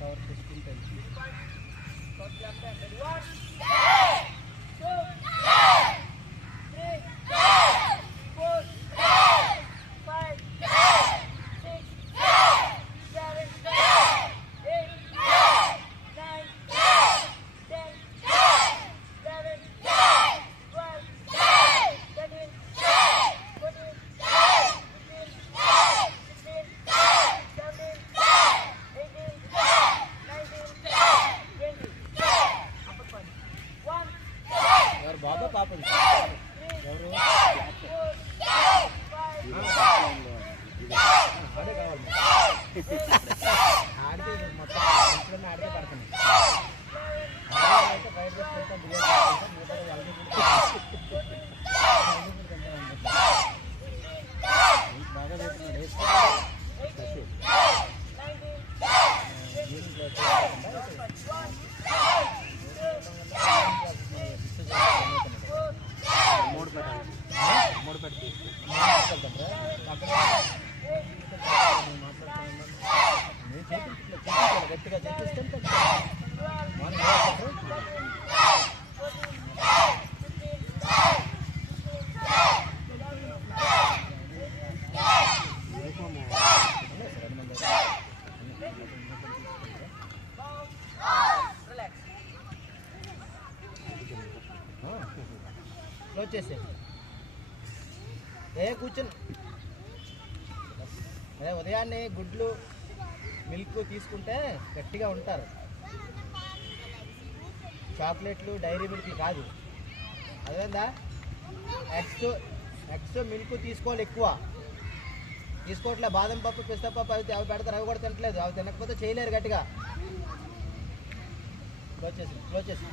Cover చేసుకుంటే బాబా పాపం ఎవరు ఆడే కావాలి ఆడితే మొత్తం ఆడితే పడుతుంది అయితే ఫ్రైడ్ రైస్ కొంటాం బిర్యానీ బాగా వేస్తున్నాడు మూడు పెట్టి గట్టిగా చేపిస్తే వచ్చేసి కూర్చొని అదే ఉదయాన్నే గుడ్లు మిల్క్ తీసుకుంటే గట్టిగా ఉంటారు. చాక్లెట్లు డైరీ మిల్క్ కాదు, అదేందా ఎగ్స్ మిల్క్ తీసుకోవాలి. ఎక్కువ తీసుకోవట్లే. బాదం పప్పు పిస్తా పప్పు అవి పెడతారు, అవి కూడా తినట్లేదు. అవి తినకపోతే చేయలేరు గట్టిగా. క్లోజ్ చేసి